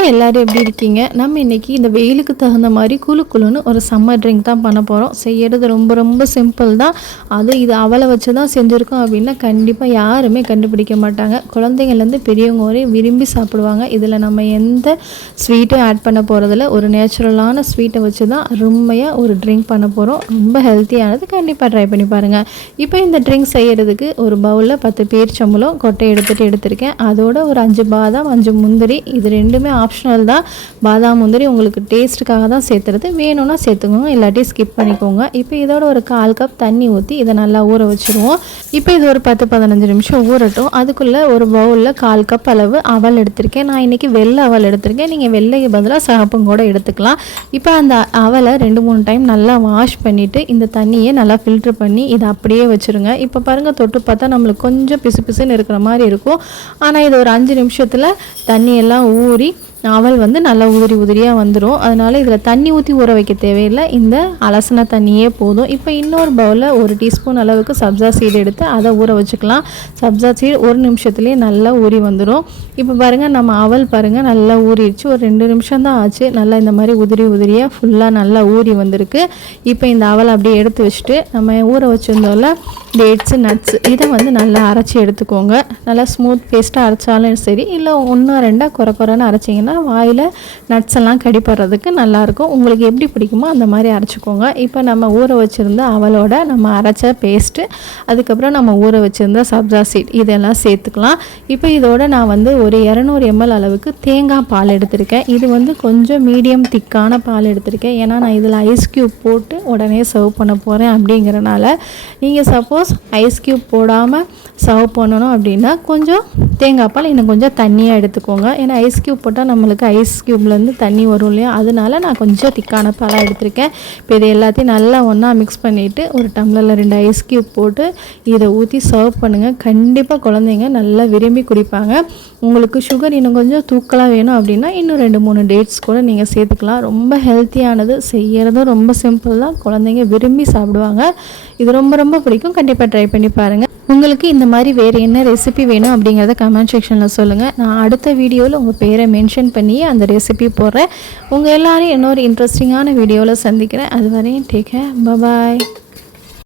Hi எல்லாரும் எப்படி இருக்கீங்க? நம்ம இன்றைக்கி இந்த வெயிலுக்கு தகுந்த மாதிரி குளு குளுன்னு ஒரு சம்மர் ட்ரிங்க் தான் பண்ண போகிறோம். செய்கிறது ரொம்ப ரொம்ப சிம்பிள் தான். இது அவலை வச்சு தான் செஞ்சுருக்கோம் அப்படின்னா கண்டிப்பாக யாருமே கண்டுபிடிக்க மாட்டாங்க. குழந்தைங்கள்லேருந்து பெரியவங்க வரையும் விரும்பி சாப்பிடுவாங்க. இதில் நம்ம எந்த ஸ்வீட்டும் ஆட் பண்ண போகிறதில்ல. ஒரு நேச்சுரலான ஸ்வீட்டை வச்சு தான் அருமையாக ஒரு ட்ரிங்க் பண்ண போகிறோம். ரொம்ப ஹெல்த்தியானது. கண்டிப்பாக ட்ரை பண்ணி பாருங்கள். இப்போ இந்த ட்ரிங்க் செய்கிறதுக்கு ஒரு பவுலில் 10 பேரிச்சம்பழம் கொட்டை எடுத்திருக்கேன். அதோட ஒரு 5 பாதாம் 5 முந்திரி, இது ரெண்டுமே ஆப்ஷனல் தான். பாதாம் முந்திரி உங்களுக்கு டேஸ்ட்டுக்காக தான் சேர்த்துறது, வேணும்னா சேர்த்துக்கோங்க, இல்லாட்டி ஸ்கிப் பண்ணிக்கோங்க. இப்போ இதோட ஒரு 1/4 கப் தண்ணி ஊற்றி இதை நல்லா ஊற வச்சுருவோம். இப்போ இது ஒரு 10-15 நிமிஷம் ஊறட்டும். அதுக்குள்ளே ஒரு பவுலில் 1/4 கப் அளவு அவல் எடுத்திருக்கேன். நான் இன்றைக்கி வெள்ளை அவல் எடுத்திருக்கேன். நீங்கள் வெள்ளைக்கு பதிலாக சிகப்பும் கூட எடுத்துக்கலாம். இப்போ அந்த அவலை 2-3 டைம் நல்லா வாஷ் பண்ணிவிட்டு இந்த தண்ணியை நல்லா ஃபில்ட்ரு பண்ணி இதை அப்படியே வச்சுருங்க. இப்போ பாருங்கள், தொட்டு பார்த்தா நம்மளுக்கு கொஞ்சம் பிசு பிசுன்னு இருக்கிற மாதிரி இருக்கும். ஆனால் இது ஒரு 5 நிமிஷத்தில் தண்ணியெல்லாம் ஊறி அவல் நல்லா உதிரியாக வந்துடும். அதனால் இதில் தண்ணி ஊற்றி ஊற வைக்க தேவையில்லை. இந்த அலசின தண்ணியே போதும். இப்போ இன்னொரு பவுலில் 1 டீஸ்பூன் அளவுக்கு சப்ஜா சீடு எடுத்து அதை ஊற வச்சுக்கலாம். சப்ஜா சீடு 1 நிமிஷத்துலேயே நல்லா ஊறி வந்துடும். இப்போ பாருங்கள், நம்ம அவல் பாருங்கள் நல்லா ஊறிடுச்சு. ஒரு 2 நிமிஷம் தான் ஆச்சு. நல்லா இந்த மாதிரி உதிரியாக ஃபுல்லாக நல்லா ஊறி வந்திருக்கு. இப்போ இந்த அவலை அப்படியே எடுத்து வச்சுட்டு நம்ம ஊற வச்சுருந்தோம்ல டேட்ஸு நட்ஸு இதை நல்லா அரைச்சி எடுத்துக்கோங்க. நல்லா ஸ்மூத் பேஸ்ட்டாக அரைச்சாலும் சரி, இல்லை 1-2 குறைன்னு அரைச்சிங்கன்னா வாயில் நட்ஸ் எல்லாம் கடிப்படுறதுக்கு நல்லாயிருக்கும். உங்களுக்கு எப்படி பிடிக்குமோ அந்த மாதிரி அரைச்சிக்கோங்க. இப்போ நம்ம ஊற வச்சுருந்த அவலோட நம்ம அரைச்ச பேஸ்ட்டு, அதுக்கப்புறம் நம்ம ஊற வச்சுருந்த சப்ஜா சீட் இதெல்லாம் சேர்த்துக்கலாம். இப்போ இதோட நான் ஒரு 200 ml அளவுக்கு தேங்காய் பால் எடுத்திருக்கேன். இது கொஞ்சம் மீடியம் திக்கான பால் எடுத்திருக்கேன். ஏன்னா நான் இதில் ஐஸ் க்யூப் போட்டு உடனே சர்வ் பண்ண போகிறேன் அப்படிங்கிறனால. நீங்கள் சப்போஸ் ஐஸ் க்யூப் போடாமல் சர்வ் பண்ணணும் அப்படின்னா கொஞ்சம் தேங்காய் பால் இன்னும் கொஞ்சம் தண்ணியாக எடுத்துக்கோங்க. ஏன்னா ஐஸ் க்யூப் போட்டால் நம்மளுக்கு ஐஸ் க்யூப்லேருந்து தண்ணி வரும் இல்லையா, அதனால நான் கொஞ்சம் திக்கான பாலாக எடுத்திருக்கேன். இப்போ இது எல்லாத்தையும் நல்லா ஒன்றா மிக்ஸ் பண்ணிவிட்டு ஒரு டம்ளரில் 2 ஐஸ் க்யூப் போட்டு இதை ஊற்றி சர்வ் பண்ணுங்கள். கண்டிப்பாக குழந்தைங்க நல்லா விரும்பி குடிப்பாங்க. உங்களுக்கு சுகர் இன்னும் கொஞ்சம் தூக்கலாக வேணும் அப்படின்னா இன்னும் 2-3 டேட்ஸ் கூட நீங்கள் சேர்த்துக்கலாம். ரொம்ப ஹெல்த்தியானது, செய்கிறதும் ரொம்ப சிம்பிள் தான். குழந்தைங்க விரும்பி சாப்பிடுவாங்க. இது ரொம்ப ரொம்ப பிடிக்கும். கண்டிப்பாக ட்ரை பண்ணி பாருங்கள். உங்களுக்கு இந்த மாதிரி வேறு என்ன ரெசிபி வேணும் அப்படிங்கிறத கமெண்ட் செக்ஷனில் சொல்லுங்கள். நான் அடுத்த வீடியோவில் உங்கள் பேரை மென்ஷன் பண்ணி அந்த ரெசிபி போடுறேன். உங்கள் எல்லோரையும் இன்னொரு இன்ட்ரெஸ்டிங்கான வீடியோவில் சந்திக்கிறேன். அது வரையும் டேக் கேர், பாய்.